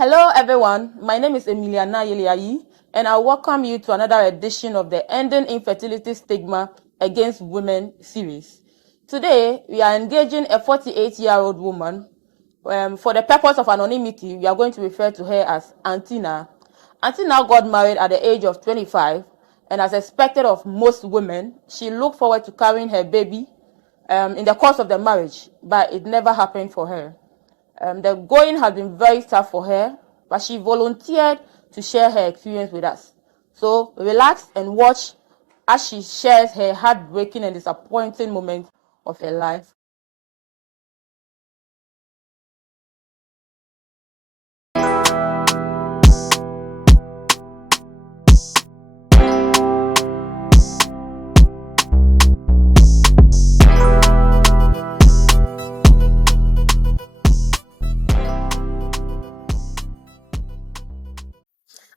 Hello everyone, my name is Aunty Naa, and I welcome you to another edition of the Ending Infertility Stigma Against Women series. Today, we are engaging a 48-year-old woman. For the purpose of anonymity, we are going to refer to her as Aunty Naa. Aunty Naa got married at the age of 25, and as expected of most women, she looked forward to carrying her baby in the course of the marriage, but it never happened for her. The going has been very tough for her, but she volunteered to share her experience with us. So relax and watch as she shares her heartbreaking and disappointing moments of her life.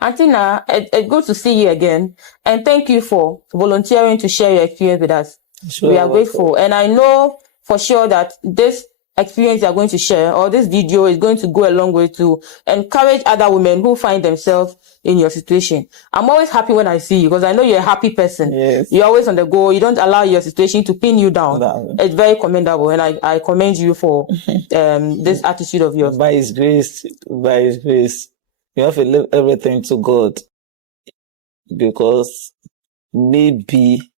Aunty Naa, it's good to see you again, and thank you for volunteering to share your experience with us. Sure, we are grateful, and I know for sure that this experience you are going to share, or this video, is going to go a long way to encourage other women who find themselves in your situation. I'm always happy when I see you because I know you're a happy person. Yes. You're always on the go. You don't allow your situation to pin you down. No. It's very commendable, and I commend you for this attitude of yours. By His grace, you have to leave everything to God, because maybe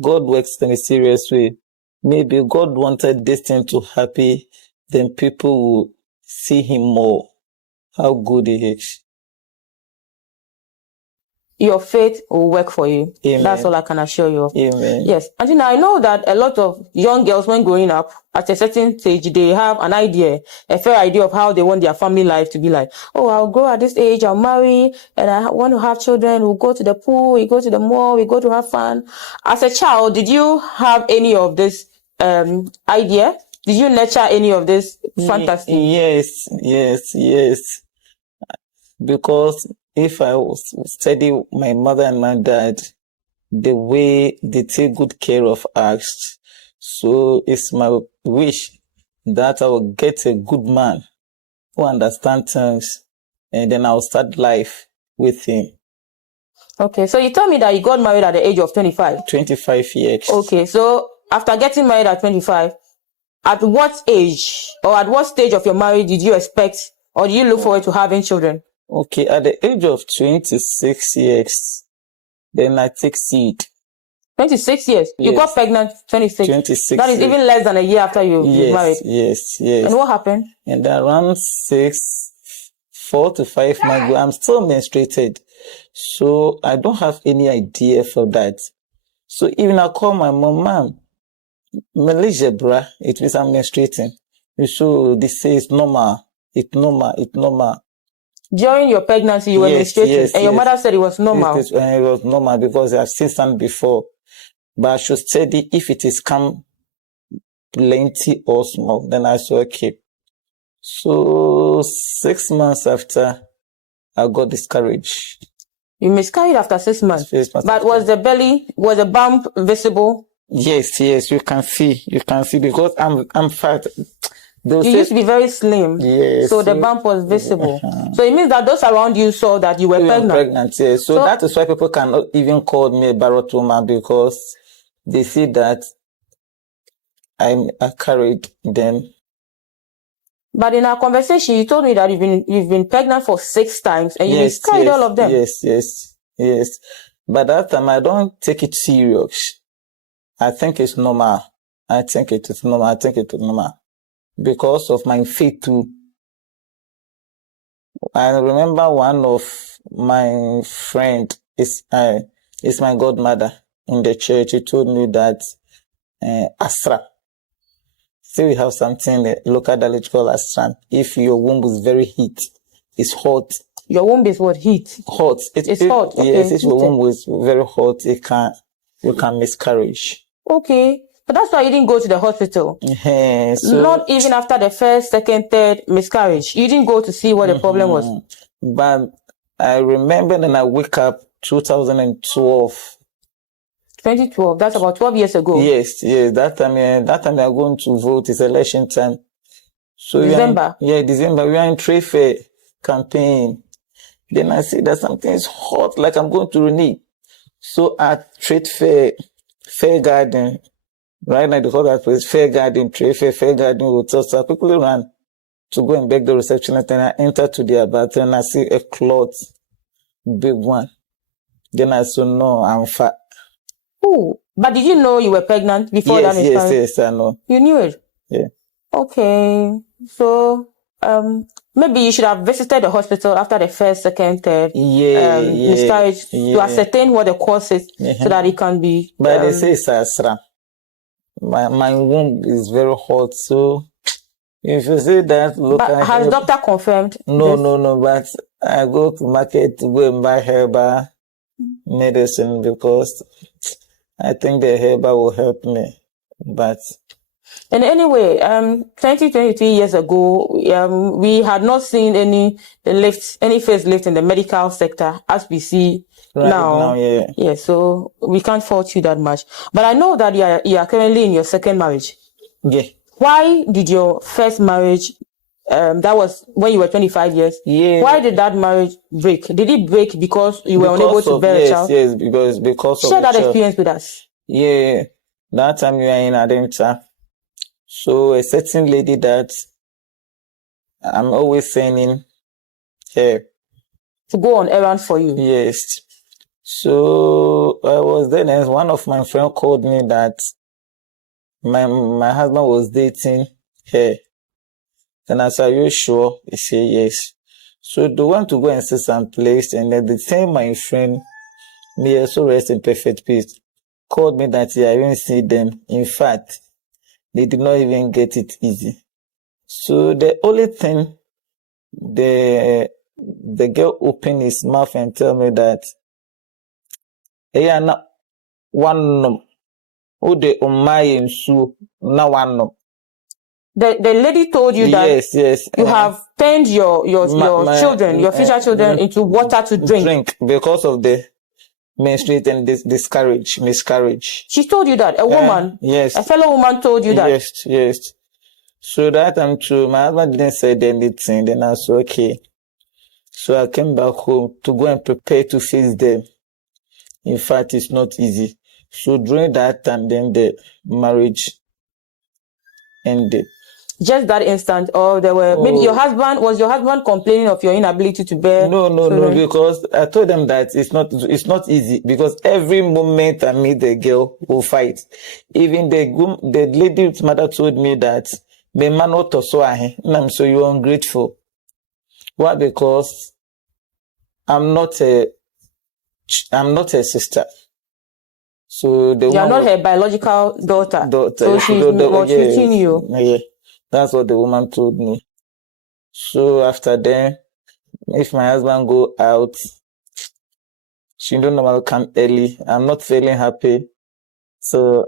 God works in a serious way. Maybe God wanted this thing to happen, then people will see Him more, how good He is. Your faith will work for you. Amen. That's all I can assure you of. Amen. Yes. And I know that a lot of young girls, when growing up, at a certain stage, they have an idea, a fair idea of how they want their family life to be like. Oh, I'll grow at this age, I'll marry, and I want to have children. We'll go to the pool, we go to the mall, we go to have fun. As a child, did you have any of this idea? Did you nurture any of this fantasy? Yes. Because if I was study my mother and my dad, the way they take good care of us, so it's my wish that I will get a good man who understands things, and then I'll start life with him. Okay, so you told me that you got married at the age of 25. 25 years. Okay, so after getting married at 25, at what age or at what stage of your marriage did you expect or did you look forward to having children? Okay, at the age of 26 years, then I take seed. 26 years? Yes. You got pregnant 26? 26 That is years. even less than a year after you married? Yes. And what happened? And around 4 to 5 months, I'm still menstruated. So I don't have any idea for that. So even I call my mom, Malaysia, bruh, it means I'm menstruating. So they say it's normal. It's normal. During your pregnancy, you were menstruating, and your mother said it was normal. It was normal because I've seen some before. But I should study if it is come plenty or small. Then I said, okay. So 6 months after, I got discouraged. You miscarried after 6 months? 6 months but after. Was the bump visible? Yes, you can see because I'm fat. You used to be very slim. Yes. So the bump was visible. So it means that those around you saw that you were pregnant. Yes. So that is why people cannot even call me a barren woman, because they see that I carried them. But in our conversation, you told me that you've been pregnant for 6 times and you miscarried all of them. Yes. But that time I don't take it serious. I think it's normal. Because of my faith too. I remember one of my friend is my godmother in the church. He told me that Astra. Say we have something local dialect called Astra. If your womb is very heat, it's hot. Your womb is what? Heat? Hot. It's hot. Okay. Yes, if your womb is very hot, you can miscarriage. Okay. But that's why you didn't go to the hospital. So, not even after the first, second, third miscarriage. You didn't go to see what the problem was. But I remember then I wake up 2012. 2012. That's about 12 years ago. Yes. That time we are going to vote. It's election time. So December. December. We are in trade fair. campaign. Then I see that something is hot, like I'm going to urinate. So I trade fair garden. Right now, they call that place fair garden, trade fair garden hotel. So I quickly ran to go and beg the receptionist, and I enter to their bathroom and I see a cloth, big one. Then I said, no, I'm fat. Oh, but did you know you were pregnant before that miscarriage? Yes, I know. You knew it? Yeah. Okay. So, maybe you should have visited the hospital after the first, second, third miscarriage to ascertain what the cause is so that it can be... But they say it's Asra. My womb is very hot, so if you say that... But has doctor confirmed No, but I go to market to go and buy herbal medicine because I think the herbal will help me. But... And anyway, 23 years ago, we had not seen any facelift in the medical sector as we see now. Yeah, so we can't fault you that much. But I know that you are currently in your second marriage. Yeah. Why did your first marriage, that was when you were 25 years, why did that marriage break? Did it break because you were unable to bear a child? Yes, because Share that experience with us. Yeah, that time you were in Adenta. So a certain lady that I'm always sending her to go on errands for you. Yes. So I was there, and one of my friends called me that my husband was dating her. And I said, are you sure? He said yes. So they want to go and see some place, and at the time my friend, may also rest in perfect peace, called me that I didn't see them. In fact, they did not even get it easy. So the only thing, the girl opened his mouth and tell me that, na one who the umayin su na one. The lady told you that yes, you have turned your children, your future children, into water to drink because of the menstruate and miscarriage. She told you that? A woman? Yes. A fellow woman told you that? Yes. So that time too, my husband didn't say anything. Then I said, okay. So I came back home to go and prepare to face them. In fact, it's not easy. So during that time, then the marriage ended. Just that instant, or there were maybe your husband complaining of your inability to bear? No, because I told them that it's not easy, because every moment I meet the girl will fight. Even the lady's mother told me that me man not so so you're ungrateful. Why? Because I'm not a sister. So you are not her biological daughter. So she's treating you. Yeah. That's what the woman told me. So after then, if my husband go out, she don't normally come early. I'm not feeling happy. So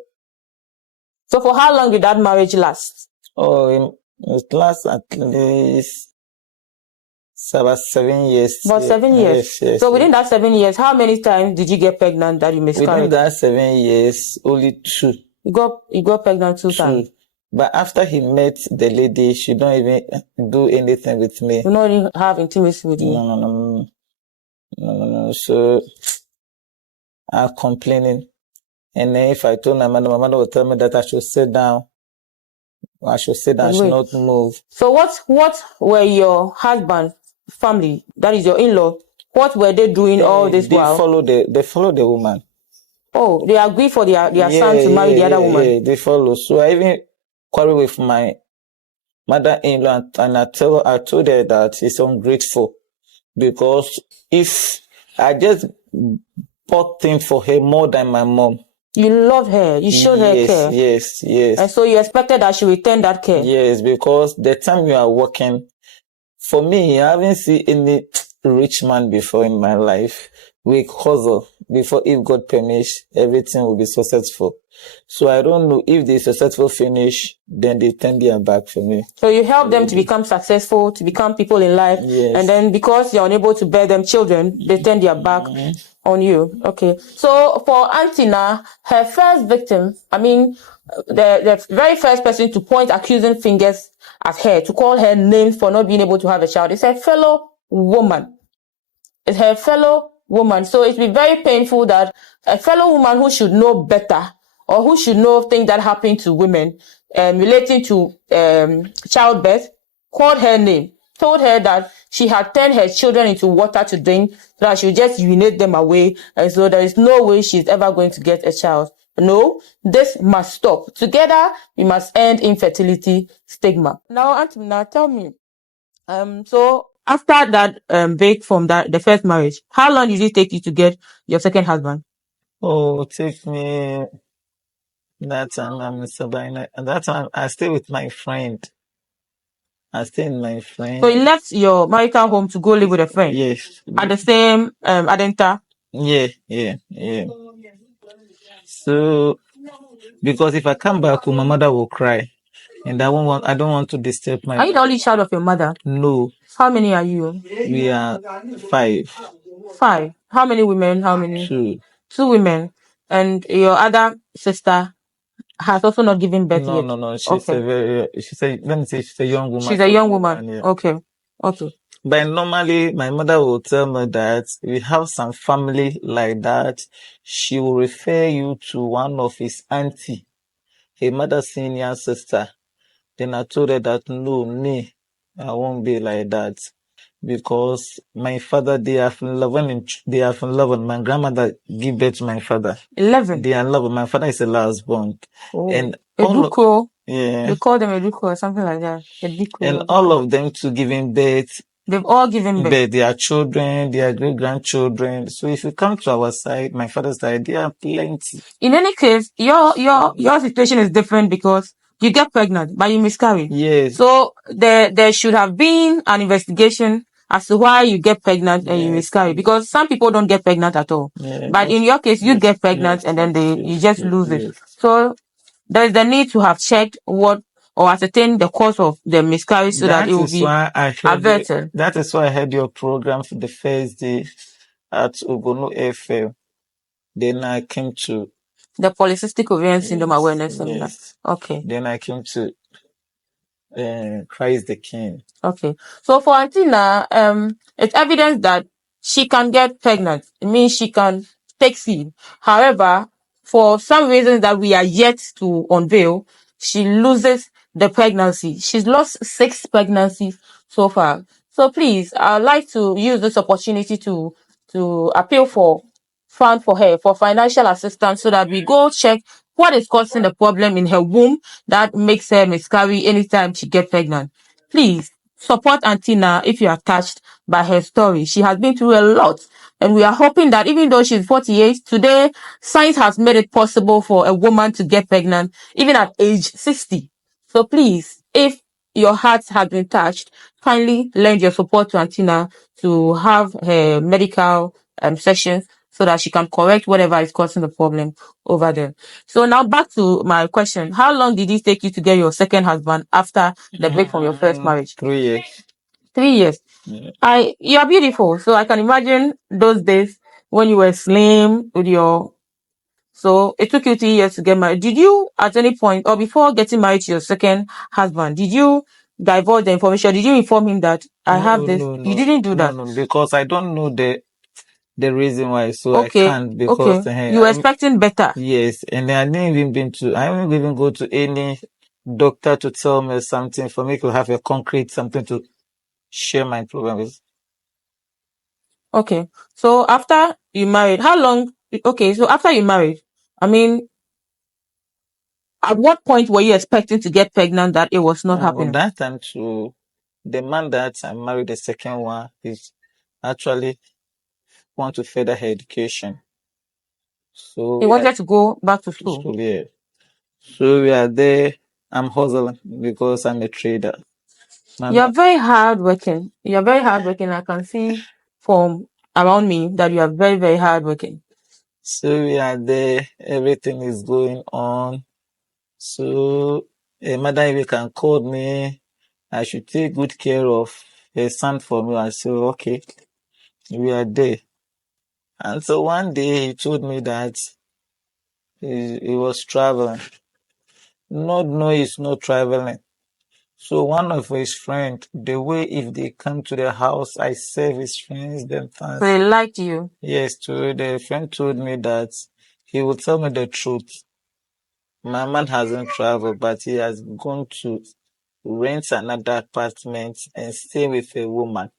for how long did that marriage last? It lasts at least about 7 years. About 7 years? Yes. So within that 7 years, how many times did you get pregnant that you miscarried? Within that 7 years, only 2. You got pregnant 2 times? But after he met the lady, she don't even do anything with me. You don't even have intimacy with me? No. So I'm complaining. And then if I told my mother would tell me that I should sit down. I should not move. So what were your husband's family, that is your in-law, what were they doing all this while? They follow the woman. Oh, they agree for their son to marry the other woman? Yeah, they follow. So I even quarrel with my mother-in-law, and I told her that it's ungrateful, because if I just bought things for her more than my mom. You loved her. You showed her care. Yes. And so you expected that she would return that care. Yes, because the time you are working, for me, I haven't seen any rich man before in my life. We hustle before, if God permits, everything will be successful. So I don't know if they successful finish, then they turn their back for me. So you help them to become successful, to become people in life. Yes. And then because you're unable to bear them children, they turn their back on you. Okay. So for Aunty Naa, her first victim, the very first person to point accusing fingers at her, to call her names for not being able to have a child, is her fellow woman. It's her fellow woman. So it'd be very painful that a fellow woman who should know better, or who should know things that happen to women relating to childbirth, called her name, told her that she had turned her children into water to drink, so that she would just urinate them away, and so there is no way she's ever going to get a child. No, this must stop. Together, we must end infertility stigma. Now, Aunty Naa, tell me, so after that break from the first marriage, how long did it take you to get your second husband? Oh, it took me that time, Mr. Bina. At that time, I stay with my friend. I stay with my friend. So you left your marital home to go live with a friend Yes. at the same Adenta? Yeah. So, because if I come back home, my mother will cry, and I don't want to disturb my. Are you the only child of your mother? No, How many are you? we are 5. 5. How many women? How many? 2. 2 women. And your other sister has also not given birth yet? No. She's Okay. let me say she's a young woman. She's a young woman. Yeah. Okay. But normally, my mother will tell me that if we have some family like that, she will refer you to one of his auntie, her mother's senior sister. Then I told her that no, me, I won't be like that. Because my father, they are from 11. My grandmother gave birth to my father. 11. They are 11. My father is the last born. Oh. And Eduko. Yeah. They call them Eduko or something like that. Eduko. And all of them to giving birth. They've all given birth. Their children, their great grandchildren. So if you come to our side, my father's side, there are plenty. In any case, your situation is different because you get pregnant, but you miscarry. Yes. So there should have been an investigation as to why you get pregnant and you miscarry, because some people don't get pregnant at all. Yeah, but in your case, you get pregnant and then you just lose it. So there is the need to have checked what or ascertain the cause of the miscarriage so that it will be averted. That is why I had your program for the first day at Ogono FM. Then I came to the polycystic ovarian syndrome awareness seminar. Okay. Then I came to Christ the King. Okay. So for Aunty Naa, it's evidence that she can get pregnant. It means she can take seed. However, for some reasons that we are yet to unveil, she loses the pregnancy. She's lost 6 pregnancies so far. So please, I'd like to use this opportunity to appeal for fund for her for financial assistance so that we go check what is causing the problem in her womb that makes her miscarry anytime she gets pregnant. Please support Aunty Naa if you are touched by her story. She has been through a lot, and we are hoping that even though she's 48, today science has made it possible for a woman to get pregnant even at age 60. So please, if your heart has been touched, kindly lend your support to Aunty Naa to have her medical sessions so that she can correct whatever is causing the problem over there. So now back to my question. How long did it take you to get your second husband after the break from your first marriage? 3 years. 3 years. Yeah. You are beautiful. So I can imagine those days when you were slim with your... So it took you 3 years to get married. Did you at any point or before getting married to your second husband, did you divulge the information? Did you inform him that I have this? No. You didn't do that? No, because I don't know the reason why, so Okay. I can't, because you were expecting better. Yes, and I haven't even go to any doctor to tell me something for me to have a concrete something to share my problem with. Okay. So after you married, how long? Okay. So after you married, I mean, at what point were you expecting to get pregnant that it was not happening? That time too, the man that I married, the second one, is actually want to further her education. So he wanted to go back to school. Yeah. So we are there. I'm hustling because I'm a trader. You're very hardworking. I can see from around me that you are very, very hardworking. So we are there. Everything is going on. So a mother even can call me. I should take good care of her son for me. I said, okay, we are there. And so one day he told me that he was traveling. Not know he's not traveling. So one of his friends, the way if they come to the house, I serve his friends, then So fast. they liked you. Yes, the friend told me that he will tell me the truth. My man hasn't traveled, but he has gone to rent another apartment and stay with a woman.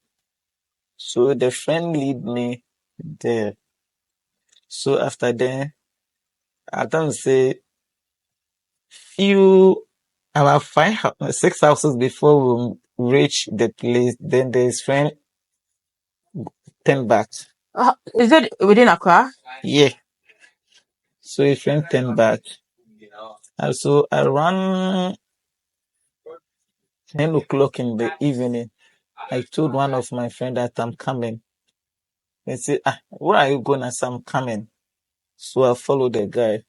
So the friend lead me there. So after then, I don't say few about 6 houses before we reach the place. Then his friend turned back. Is it within Accra? Yeah. So his friend turned back. And so around 10 o'clock in the evening, I told one of my friends that I'm coming. They said, where are you going? I said, I'm coming. So I followed the guy.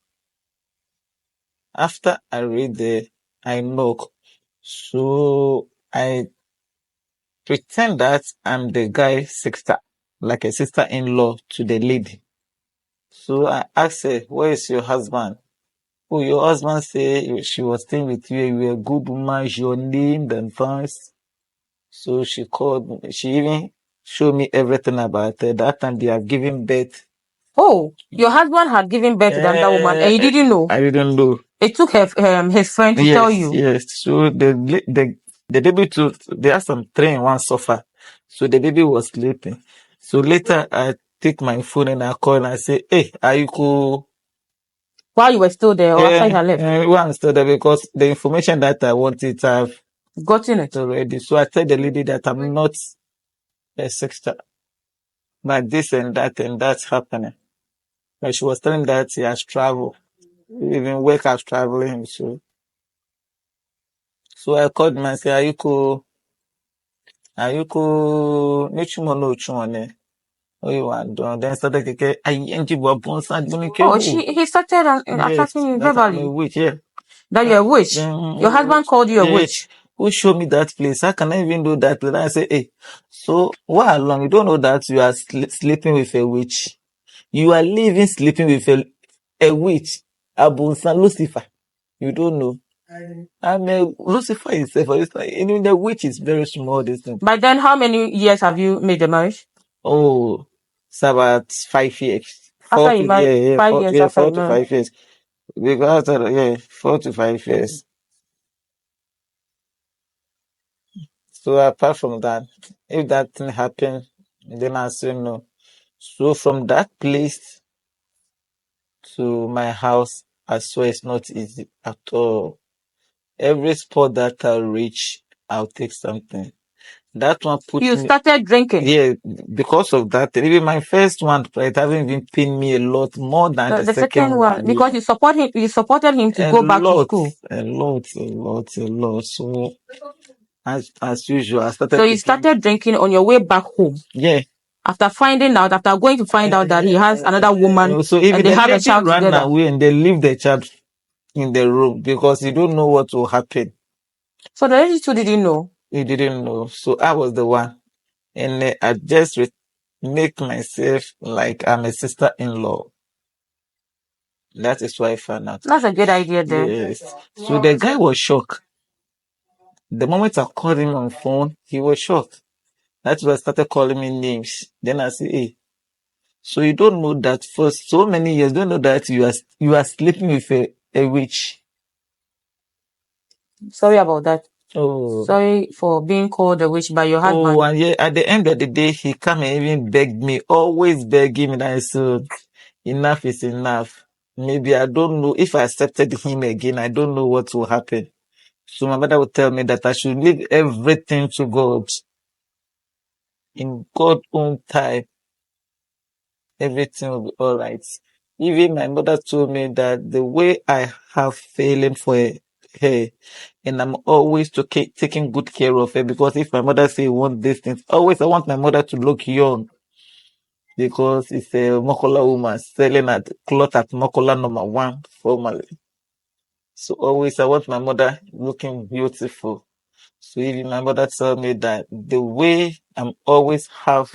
After I read there, I knock. So I pretend that I'm the guy's sister, like a sister-in-law to the lady. So I asked her, where is your husband? Oh, your husband say she was staying with you. You were a good woman. Your name and things. So she called me. She even showed me everything about her. That time they have given birth. Oh, your husband had given birth to that woman, and you didn't know. I didn't know. It took his friend to tell you. Yes. So the baby too. There are some 3-in-1 sofa. So the baby was sleeping. So later I take my phone and I call and I say, hey, are you cool? While you were still there, or after you had left? Well, I'm still there because the information that I wanted, I've gotten it already. So I tell the lady that I'm not a sister, but this and that's happening. But she was telling that he has traveled, even work has traveling. So I called him and said, are you cool? Are you cool? Oh, you want to then started keke. I enji bo bon sa Oh, he started attacking you That I'm a verbally. witch, yeah. That you're a witch. Your husband called you a witch. Who showed me that place? How can I even know that place? I say, hey, so why long? You don't know that you are sleeping with a witch. You are living sleeping with a witch. Abunsan Lucifer. You don't know. I'm a Lucifer itself. Even the witch is very small. This thing. By then, how many years have you made the marriage? Oh, it's about 5 years. After you married, 5 years after 4 you to married. 5 years. Because after 4 to 5 years. So apart from that, if that thing happen, then I say no. So from that place to my house, I swear it's not easy at all. Every spot that I reach, I'll take something. That one put You started drinking. Yeah, because of that. Even my first one, it hasn't even paid me a lot more than the second one. Because you supported him to go back to school. A lot. So as usual, I started. So you started drinking on your way back home. Yeah. After going to find out that he has another woman, So even and they the have a lady child ran together. away and they leave the child in the room because you don't know what will happen. So the lady too didn't know. He didn't know. So I was the one, and I just make myself like I'm a sister-in-law. That is why I found out. That's a good idea there. Yes. So the guy was shocked. The moment I called him on phone, he was shocked. That's why I started calling me names. Then I say, hey, so you don't know that for so many years, don't know that you are sleeping with a witch. Sorry about that. Oh. Sorry for being called a witch by your husband. Oh, and yeah, at the end of the day, he come and even begged me, always begging me. That I said, enough is enough. Maybe I don't know if I accepted him again. I don't know what will happen. So my mother would tell me that I should leave everything to God. In God's own time, everything will be all right. Even my mother told me that the way I have feeling for her, and I'm always taking good care of her, because if my mother say want these things, always I want my mother to look young, because it's a Mokola woman selling at cloth at Mokola #1 formerly. So always I want my mother looking beautiful. So even my mother told me that the way I'm always have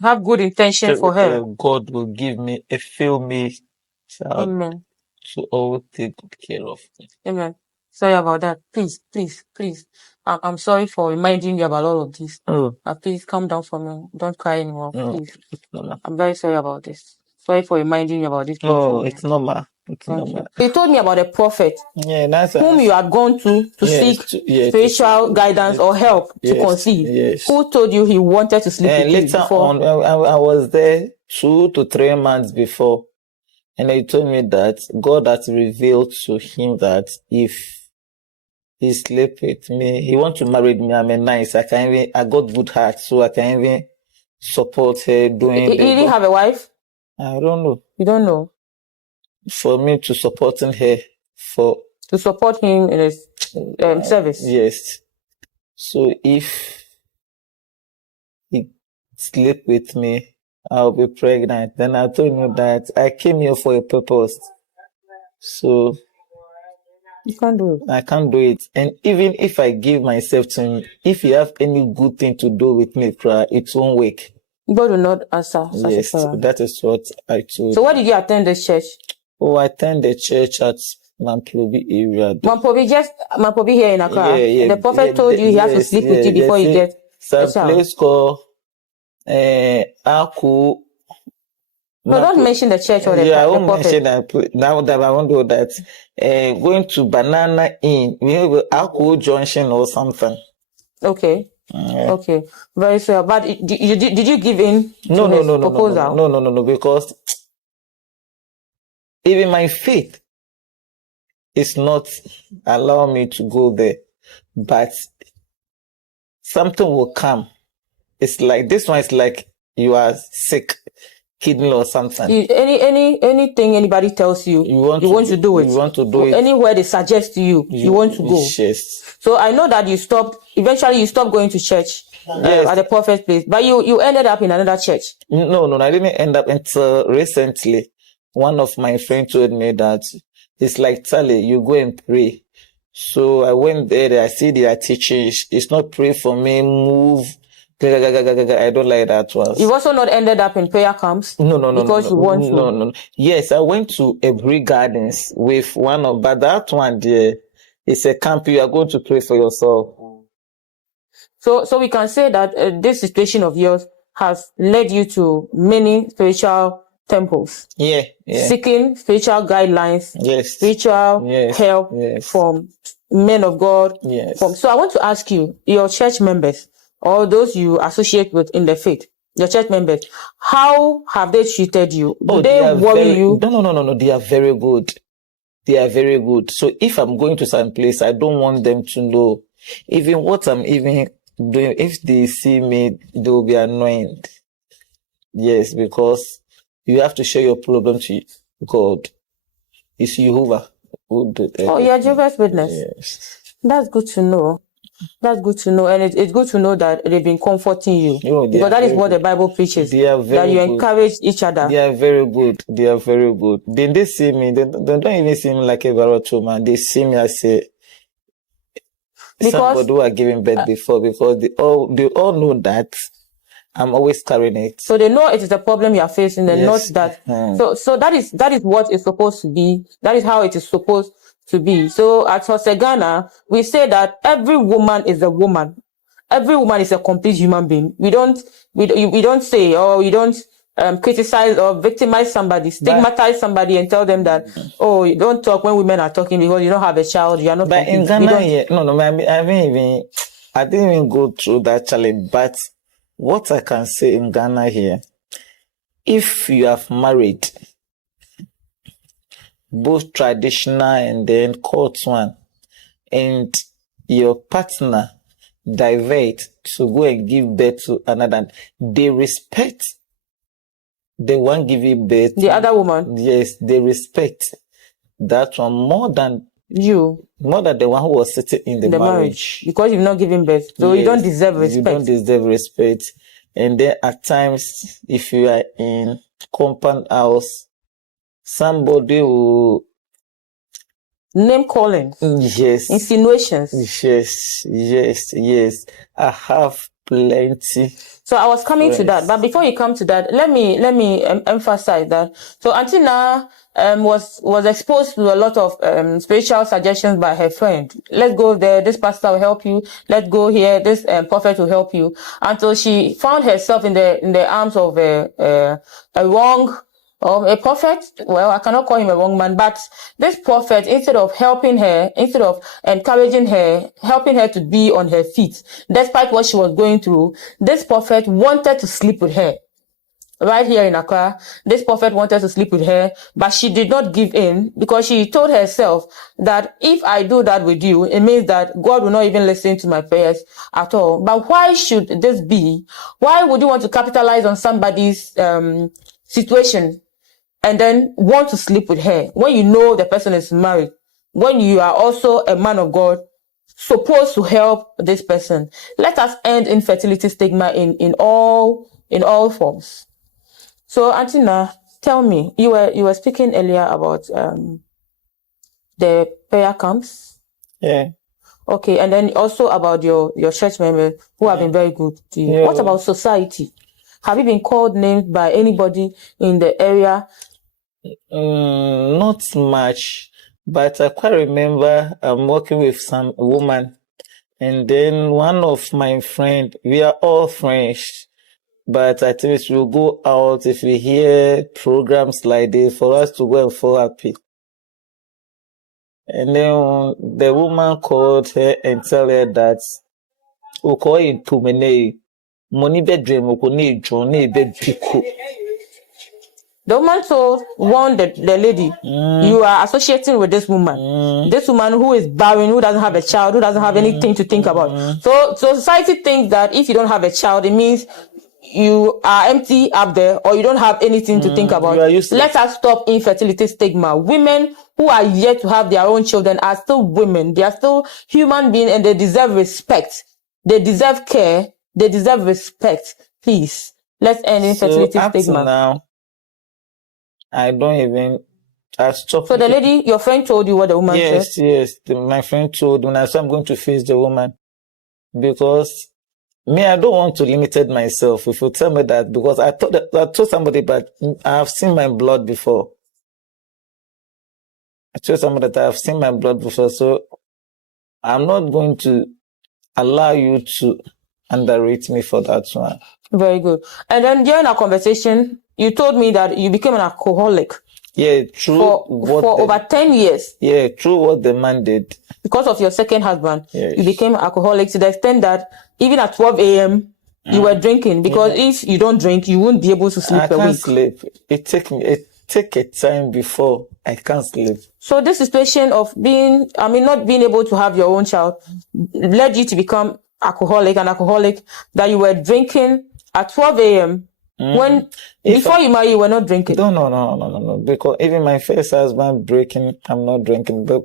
good intention for her. God will give me a female child Amen. to always take good care of me. Amen. Sorry about that. Please, please, please. I'm sorry for reminding you about all of this. Oh, Please calm down for me. Don't cry anymore, no, please. it's normal. I'm very sorry about this. Sorry for reminding you about this No, painful it's moment. normal. It's Thank you. normal. You told me about a prophet Yeah, that's whom you had gone to yes, seek yes, spiritual guidance or help to yes, conceive. yes. Who told you he wanted to sleep And with you later before? on, I was there 2 to 3 months before, and he told me that God has revealed to him that if he sleep with me, he want to marry me. I'm a nice. I got good heart, so I can even support her doing He didn't have a wife? I don't know. You don't know? For me to supporting her for To support him in his service? yes. So if he sleep with me, I'll be pregnant. Then I told him that I came here for a purpose. So You can't do it. I can't do it. And even if I give myself to him, if you have any good thing to do with me, it won't work. God will not answer such a Yes, prayer. that is what I told. So where did you attend this church? Oh, I attend the church at Mamplobi area. Mamplobi here in Accra. Yeah, yeah. And the prophet told you he has to sleep with you before you get a some child. place called Aku. No, don't mention the church or I the won't mention prophet. that. Now that I won't do that. Going to Banana Inn, we have Aku Junction or something. Okay. Okay. Very sorry. But did you give in to his proposal? No, because even my faith is not allowing me to go there. But something will come. It's like this one is like you are sick, kidney or something. Anything anybody tells you, you want to do it. You want to do it. Anywhere they suggest to you, you want to go. Yes. So I know that eventually you stopped going to church at the prophet's place, but you ended up in another church. No, I didn't end up until recently. One of my friends told me that it's like, Charlie, you go and pray. So I went there, I see they are teaching. It's not pray for me, move. I don't like that one. You've also not ended up in prayer camps? No. Because you want to? No. Yes, I went to Every Gardens with but that one there, it's a camp you are going to pray for yourself. So we can say that this situation of yours has led you to many spiritual temples. Yeah. Seeking spiritual guidelines, yes, spiritual help from men of God. Yes. So I want to ask you, your church members, or those you associate with in the faith, your church members, how have they treated you? Do they worry you? No. They are very good. They are very good. So if I'm going to some place, I don't want them to know even what I'm even doing. If they see me, they will be annoyed. Yes, because you have to share your problem to God. It's Jehovah who did everything. Oh, you're Jehovah's Witness. Yes. That's good to know. That's good to know, and it's good to know that they've been comforting you, because that is what the Bible preaches. They are very that you good. Encourage each other. They are very good. They are very good. Then they see me. They don't even see me like a baroto man. They see me as somebody who are giving birth before, because they all know that I'm always carrying it. So they know it is a problem you are facing, and not that. So that is what it's supposed to be. That is how it is supposed to be. So at Xoese Ghana, we say that every woman is a woman. Every woman is a complete human being. We don't say, or we don't criticize or victimize somebody, stigmatize somebody, and tell them that, oh, you don't talk when women are talking because you don't have a child, you are not. But complete. In Ghana, I didn't even go through that challenge. But what I can say in Ghana here, if you have married, both traditional and then court one, and your partner divert to go and give birth to another, they respect the one giving birth. The other woman? Yes, they respect that one more than you. More than the one who was sitting in the marriage. Because you've not given birth. So you don't deserve respect. You don't deserve respect. And then at times, if you are in compound house, somebody will name calling. Yes. Insinuations. Yes. I have plenty. So I was coming to that, but before you come to that, let me emphasize that. So Aunty Naa was exposed to a lot of spiritual suggestions by her friend. Let's go there. This pastor will help you. Let's go here. This prophet will help you. Until she found herself in the arms of a wrong. A prophet, well, I cannot call him a wrong man, but this prophet, instead of helping her, instead of encouraging her, helping her to be on her feet, despite what she was going through, this prophet wanted to sleep with her. Right here in Accra, this prophet wanted to sleep with her, but she did not give in because she told herself that if I do that with you, it means that God will not even listen to my prayers at all. But why should this be? Why would you want to capitalize on somebody's situation and then want to sleep with her when you know the person is married, when you are also a man of God, supposed to help this person? Let us end infertility stigma in all forms. So Aunty Naa, tell me, you were speaking earlier about the prayer camps. Yeah. Okay, and then also about your church members who have been very good to you. Yeah. What about society? Have you been called names by anybody in the area? Not much, but I quite remember I'm working with some woman, and then one of my friend, we are all friends, but at least we'll go out if we hear programs like this for us to go and feel happy. And then the woman called her and tell her that we call it tumene money bedroom The woman warned the lady, you are associating with this woman. This woman who is barren, who doesn't have a child, who doesn't have anything to think about. So society thinks that if you don't have a child, it means you are empty up there or you don't have anything to think about. Let us stop infertility stigma. Women who are yet to have their own children are still women. They are still human beings and they deserve respect. They deserve care. They deserve respect. Please, let's end infertility stigma. Now, I don't even. I stopped. So the lady, your friend told you what the woman said? Yes. My friend told me. So I'm going to face the woman because me, I don't want to limit myself. If you tell me that, because I told somebody, but I have seen my blood before. I told somebody that I have seen my blood before, so I'm not going to allow you to underrate me for that one. Very good. And then during our conversation, you told me that you became an alcoholic. Yeah, true. For over 10 years. Yeah, true what the man did. Because of your second husband, yes. You became an alcoholic to the extent that even at 12 a.m., you were drinking. Because if you don't drink, you won't be able to sleep I can't sleep. It take a time before I can't sleep. So this situation of not being able to have your own child led you to become an alcoholic, that you were drinking at 12 a.m. When before you marry, you were not drinking. No. Because even my first husband drinking, I'm not drinking. But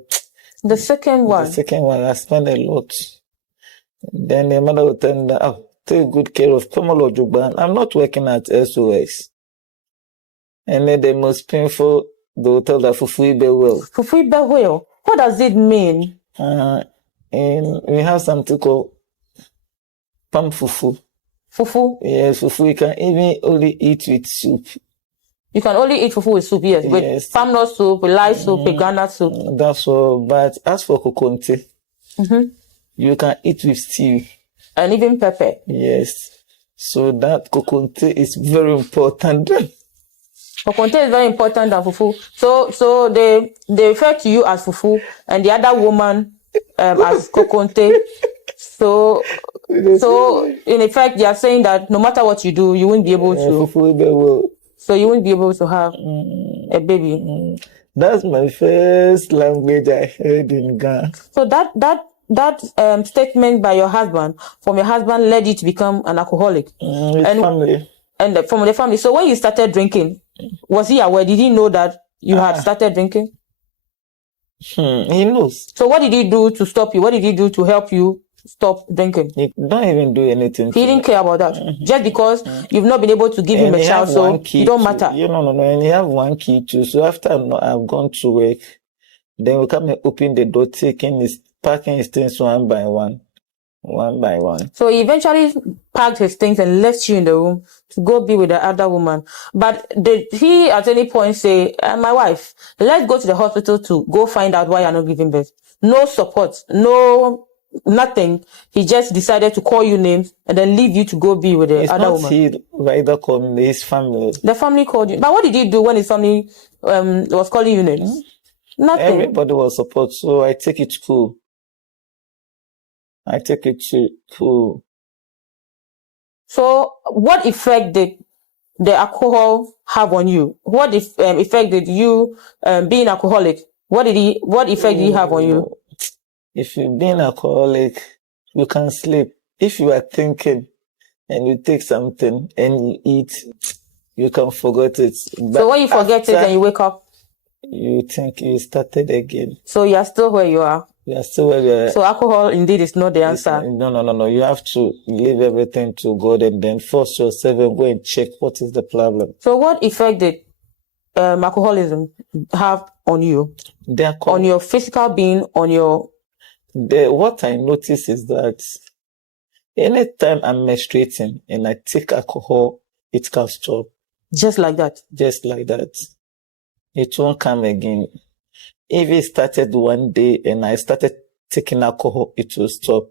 the second one, I spent a lot. Then the mother would tell me that, take good care of Tomolo. I'm not working at Xoese. And then the most painful, they will tell that Fufu well. Fufu well. What does it mean? And we have something called Pam Fufu. Fufu? Yes, fufu. You can even only eat with soup. You can only eat fufu with soup, yes. With palm nut soup, with light soup, with granite soup. That's all. But as for kokonte, you can eat with stew. And even pepper. Yes. So that kokonte is very important. Kokonte is very important than fufu. So they refer to you as fufu and the other woman as kokonte. So in effect, they are saying that no matter what you do, you won't be able to. So you won't be able to have a baby. That's my first language I heard in Ghana. So that statement by your husband, from your husband, led you to become an alcoholic. Family. And from the family. So when you started drinking, was he aware? Did he know that you had started drinking? He knows. So what did he do to stop you? What did he do to help you stop drinking? He don't even do anything. He didn't care about that. Just because you've not been able to give him a child, so it don't matter. No. And he have one key too. So after I've gone to work, then we come and open the door, packing his things one by one. one by one. So he eventually packed his things and left you in the room to go be with the other woman. But did he at any point say, my wife, let's go to the hospital to go find out why you're not giving birth? No support, no nothing. He just decided to call you names and then leave you to go be with the other woman. It's not he rather called his family. The family called you. But what did he do when his family was calling you names? Nothing. Everybody was support, so I take it cool. So what effect did the alcohol have on you? What effect did you being alcoholic? What effect did he have on you? If you're being alcoholic, you can sleep. If you are thinking and you take something and you eat, you can forget it. But so when you forget it and you wake up, you think you started again. So you are still where you are. You are still where you are. So alcohol indeed is not the answer. No. You have to leave everything to God and then force yourself and go and check what is the problem. So what effect did alcoholism have on you? On your physical being, on your... What I notice is that anytime I'm menstruating and I take alcohol, it can stop. Just like that? Just like that. It won't come again. If it started one day and I started taking alcohol, it will stop.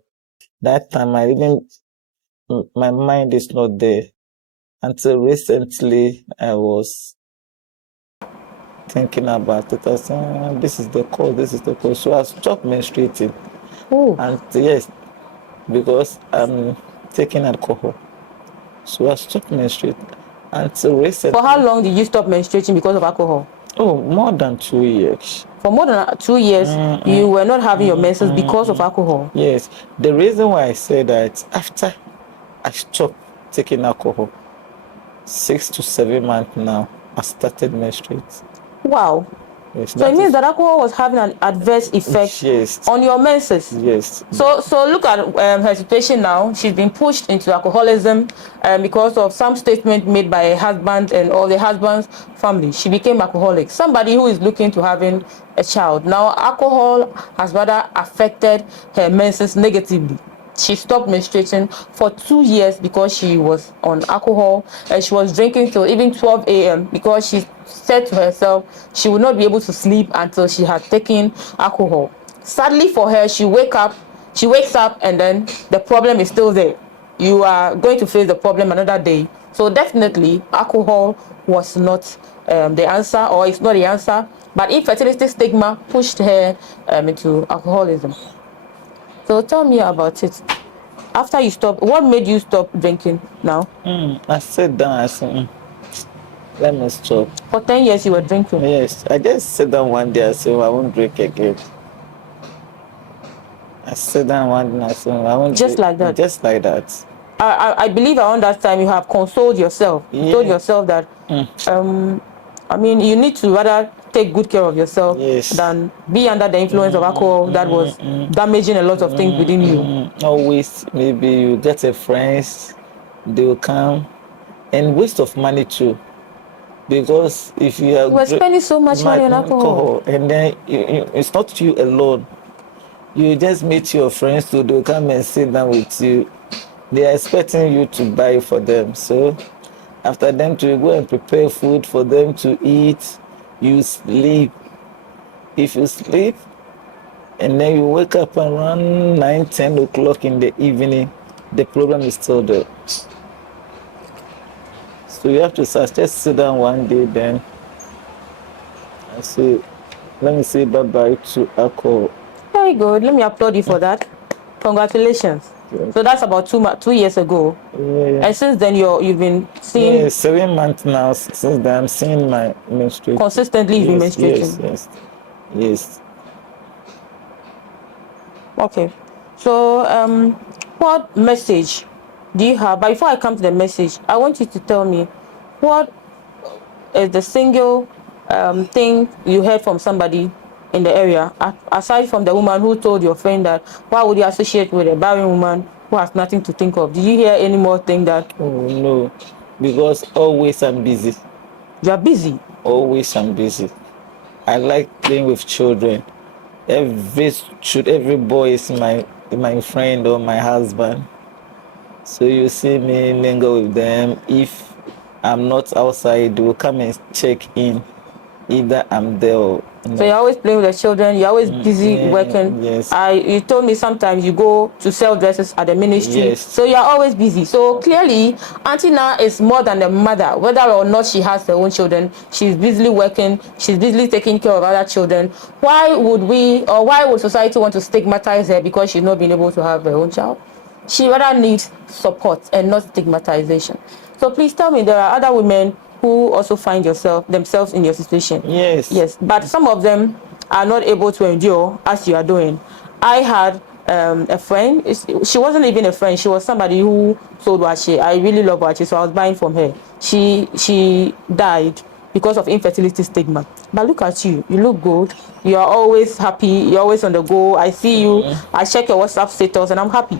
That time my mind is not there. Until recently, I was thinking about it. I said, this is the cause. So I stopped menstruating. Oh. And yes, because I'm taking alcohol. So I stopped menstruating. Until recently. For how long did you stop menstruating because of alcohol? Oh, more than 2 years. For more than 2 years, you were not having your menses because of alcohol? Yes. The reason why I say that, after I stopped taking alcohol, 6 to 7 months now, I started menstruating. Wow. Yes, so it means that alcohol was having an adverse effect on your menses. Yes. So look at her situation now. She's been pushed into alcoholism because of some statement made by her husband and all the husband's family. She became alcoholic. Somebody who is looking to having a child. Now alcohol has rather affected her menses negatively. She stopped menstruating for 2 years because she was on alcohol, and she was drinking till even 12 a.m. because she said to herself she would not be able to sleep until she had taken alcohol. Sadly for her, she wakes up and then the problem is still there. You are going to face the problem another day. So definitely alcohol was not the answer, or it's not the answer, but infertility stigma pushed her into alcoholism. So tell me about it. After you stopped, what made you stop drinking now? I sat down, I said, let me stop. For 10 years you were drinking? Yes. I just sat down one day, I said, I won't drink again. I sat down one day, I said, I won't drink. Like that? Just like that. I believe around that time you have consoled yourself. You told yourself that, I mean, you need to rather take good care of yourself than be under the influence of alcohol that was damaging a lot of things within you. Always, maybe you get a friends, they will come, and waste of money too. Because if you are spending so much money on alcohol, and then it's not you alone. You just meet your friends to do come and sit down with you. They are expecting you to buy for them. So after them to go and prepare food for them to eat, you sleep. If you sleep and then you wake up around 9, 10 o'clock in the evening, the problem is still there. So you have to just sit down one day then and say, let me say bye-bye to alcohol. Very good. Let me applaud you for that. Congratulations. Yes. So that's about 2 years ago. Yeah. And since then you've been seeing... Yeah, 7 months now since then I'm seeing my menstruation. Consistently you've been menstruating? Yes. Okay. So what message do you have? But before I come to the message, I want you to tell me, what is the single thing you heard from somebody in the area, aside from the woman who told your friend that why would you associate with a barren woman who has nothing to think of? Did you hear any more thing that... Oh no, because always I'm busy. You are busy? Always I'm busy. I like playing with children. Every boy is my my friend or my husband. So you see me mingle with them. If I'm not outside, they will come and check in. Either I'm there or not. So you're always playing with the children, you're always busy working. Yes. You told me sometimes you go to sell dresses at the ministry. Yes. So you're always busy. So clearly, Aunty Naa is more than a mother. Whether or not she has her own children, she's busily working, she's busily taking care of other children. Why would society want to stigmatize her because she's not been able to have her own child? She rather needs support and not stigmatization. So please tell me, there are other women who also find themselves in your situation. Yes. But some of them are not able to endure as you are doing. I had a friend. She wasn't even a friend. She was somebody who sold wache. I really love wache, so I was buying from her. She died because of infertility stigma. But look at you. You look good. You are always happy. You're always on the go. I see you. I check your WhatsApp status, and I'm happy.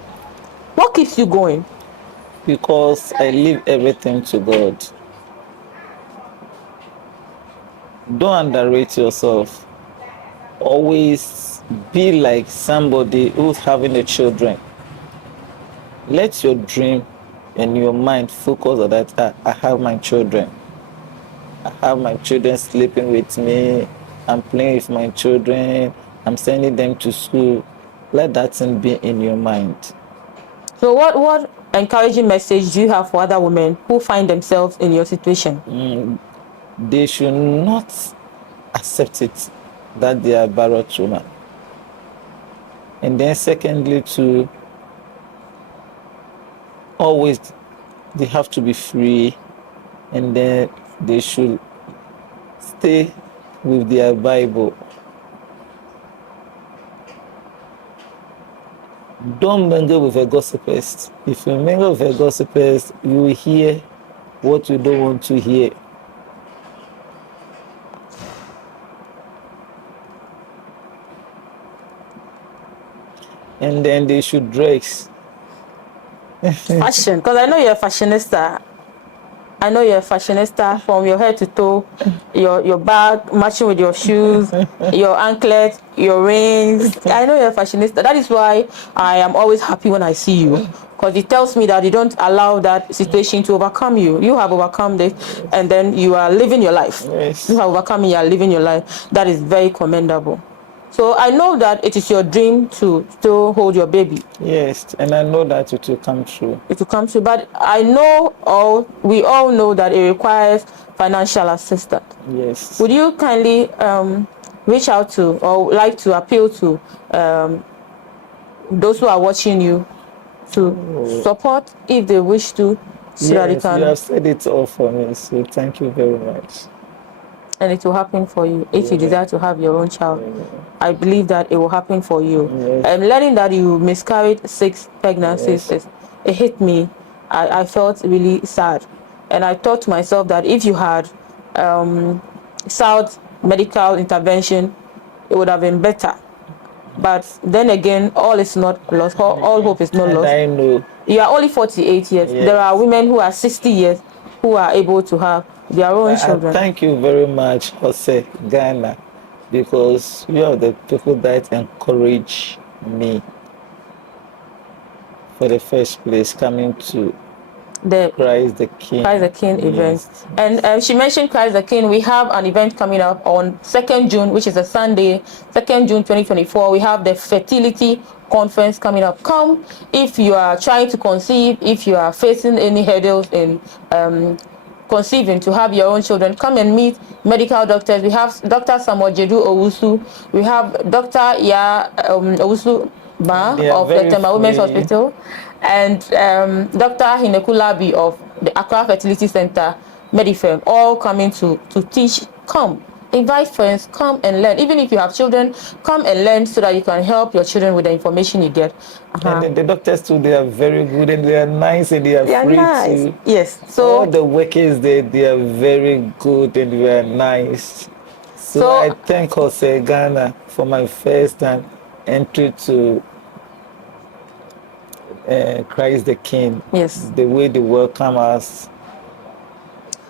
What keeps you going? Because I leave everything to God. Don't underrate yourself. Always be like somebody who's having a children. Let your dream and your mind focus on that. I have my children. I have my children sleeping with me. I'm playing with my children. I'm sending them to school. Let that thing be in your mind. So what encouraging message do you have for other women who find themselves in your situation? They should not accept it that they are barren women. And then secondly, to always they have to be free, and then they should stay with their Bible. Don't mingle with a gossipist. If you mingle with a gossipist, you will hear what you don't want to hear. And then they should dress. Fashion, because I know you're a fashionista. I know you're a fashionista from your head to toe. Your bag matching with your shoes, your anklet, your rings. I know you're a fashionista. That is why I am always happy when I see you, because it tells me that you don't allow that situation to overcome you. You have overcome this, and then you are living your life. Yes. You have overcome it, you are living your life. That is very commendable. So I know that it is your dream to still hold your baby. Yes, and I know that it will come true. It will come true, but I know, we all know that it requires financial assistance. Yes. Would you kindly reach out to or like to appeal to those who are watching you to support if they wish to, so that they can, you have said it all for me, so thank you very much. and it will happen for you if you desire to have your own child. I believe that it will happen for you. And learning that you miscarried 6 pregnancies, it hit me. I felt really sad, and I thought to myself that if you had sought medical intervention, it would have been better. But then again, all is not lost. All hope is not lost. I know. You are only 48 years. There are women who are 60 years who are able to have their own children. Thank you very much, Xoese, Ghana, because you are the people that encourage me for the first place coming to The Christ the King. Christ the King event. And she mentioned Christ the King. We have an event coming up on 2nd June, which is a Sunday, 2nd June 2024. We have the fertility conference coming up. Come if you are trying to conceive, if you are facing any hurdles in conceiving to have your own children, come and meet medical doctors. We have Dr. Samuel Jedu Owusu. We have Dr. Owusu Ba of the Tema Women's Hospital, and Dr. Hineku Labi of the Accra Fertility Center, Medifem, all coming to teach. Come, invite friends, come and learn. Even if you have children, come and learn so that you can help your children with the information you get. And the doctors too, they are very good and they are nice and they are free too. Yes. So all the workers there, they are very good and they are nice. So I thank Xoese Ghana for my first time entry to Christ the King. Yes. The way they welcome us.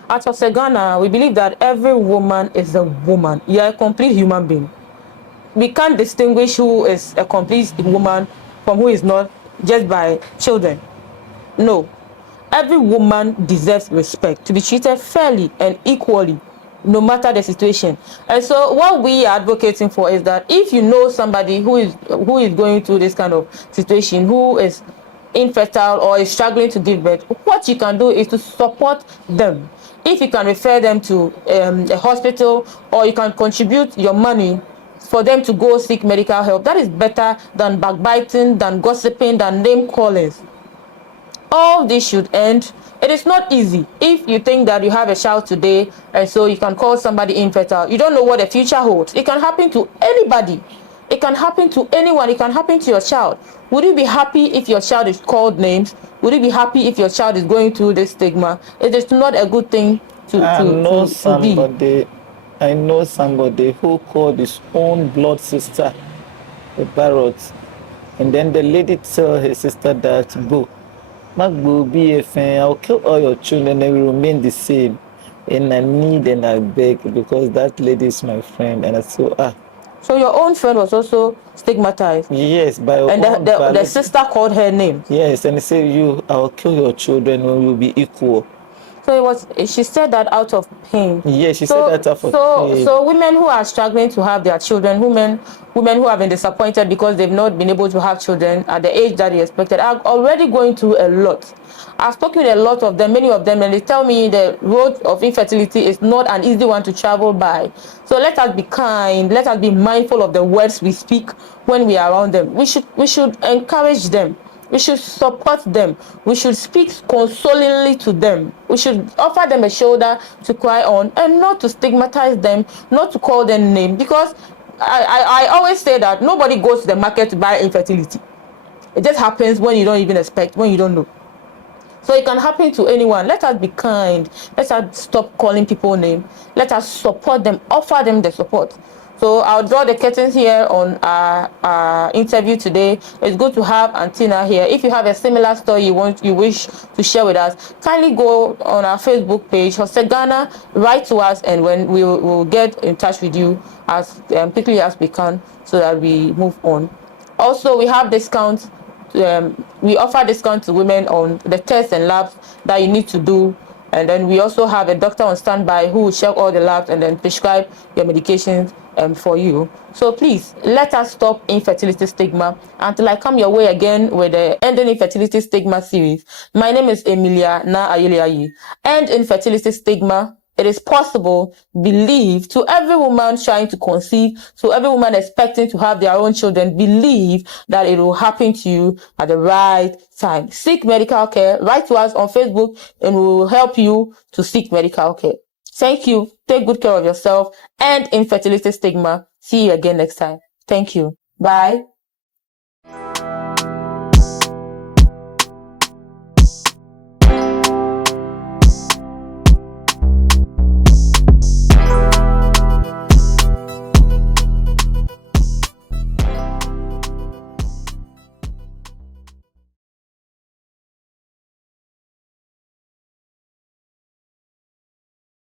At Xoese Ghana, we believe that every woman is a woman. You are a complete human being. We can't distinguish who is a complete woman from who is not just by children. No. Every woman deserves respect, to be treated fairly and equally, no matter the situation. And so what we are advocating for is that if you know somebody who is going through this kind of situation, who is infertile or is struggling to give birth, what you can do is to support them. If you can refer them to a hospital, or you can contribute your money for them to go seek medical help, that is better than backbiting, than gossiping, than name callings. All this should end. It is not easy. If you think that you have a child today and so you can call somebody infertile, you don't know what the future holds. It can happen to anybody. It can happen to anyone. It can happen to your child. Would you be happy if your child is called names? Would you be happy if your child is going through this stigma? It is not a good thing to be. I know somebody who called his own blood sister a parrot, and then the lady tell her sister that, "Boo, Magbo be a fan, I'll kill all your children and we remain the same. And I need and I beg because that lady is my friend." And I said, So your own friend was also stigmatized? Yes, by your and the sister called her name? Yes, and they say, I'll kill your children when we'll be equal. So she said that out of pain. Yes, she said that out of pain. So women who are struggling to have their children, women who have been disappointed because they've not been able to have children at the age that they expected, are already going through a lot. I've spoken with a lot of them, many of them, and they tell me the road of infertility is not an easy one to travel by. So let us be kind, let us be mindful of the words we speak when we are around them. We should encourage them. We should support them. We should speak consolingly to them. We should offer them a shoulder to cry on, and not to stigmatize them, not to call them names. Because I always say that nobody goes to the market to buy infertility. It just happens when you don't even expect, when you don't know. So it can happen to anyone. Let us be kind. Let us stop calling people names. Let us support them, offer them the support. So I'll draw the curtains here on our interview today. It's good to have Aunty Naa here. If you have a similar story you wish to share with us, kindly go on our Facebook page, Xoese Ghana, write to us, and when we'll get in touch with you as quickly as we can so that we move on. Also, we have discounts. We offer discount to women on the tests and labs that you need to do. And then we also have a doctor on standby who will check all the labs and then prescribe your medications for you. So please, let us stop infertility stigma. Until I come your way again with the Ending Infertility Stigma series. My name is Aunty Naa. End infertility stigma. It is possible, believe, to every woman trying to conceive, to every woman expecting to have their own children, believe that it will happen to you at the right time. Seek medical care. Write to us on Facebook and we will help you to seek medical care. Thank you. Take good care of yourself. End infertility stigma. See you again next time. Thank you. Bye.